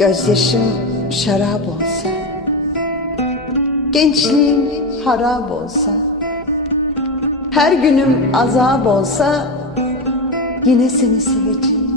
Gözyaşım şarap olsa Gençliğim harap olsa Her günüm azap olsa Yine seni seveceğim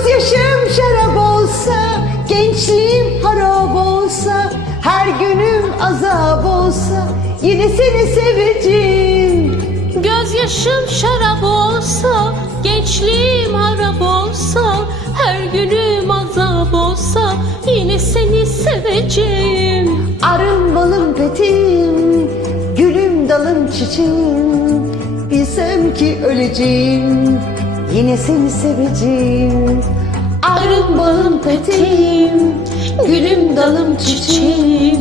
Gözyaşım şarap olsa Gençliğim harap olsa Her günüm azap olsa Yine seni seveceğim Gözyaşım şarap olsa, gençliğim harap olsa, her günüm azap olsa, yine seni seveceğim. Arım balım petim Gülüm dalım çiçeğim Bilsem ki öleceğim Yine seni seveceğim. Arım balım petim gülüm dalım çiçeğim,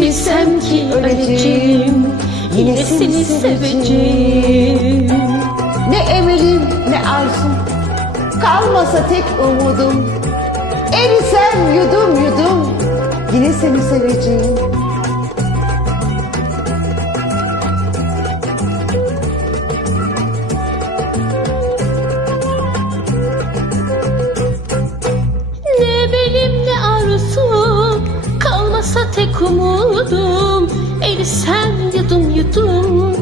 bilsem ki öleceğim, yine seni seveceğim. Ne emelim ne arzum Kalmasa tek umudum. Erisem yudum yudum. Yine seni seveceğim Tek umudum Erisem yudum yudum.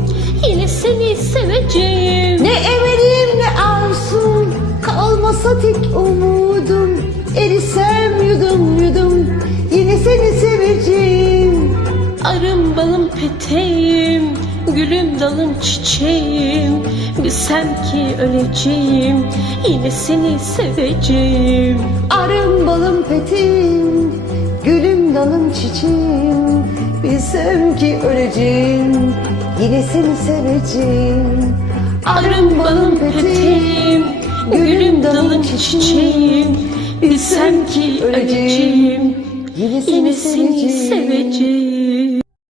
Yine seni seveceğim. Ne emelim ne arzum. Kalmasa tek umudum. Erisem yudum yudum. Yine seni seveceğim. Arım balım peteğim Gülüm dalım çiçeğim. Bilsem ki öleceğim Yine seni seveceğim. Arım balım petim Çiçeğim Bilsem ki öleceğim. Yine seni seveceğim. Arım balım peteğim Gülüm dalım çiçeğim. Bilsem ki öleceğim. Yine seni seveceğim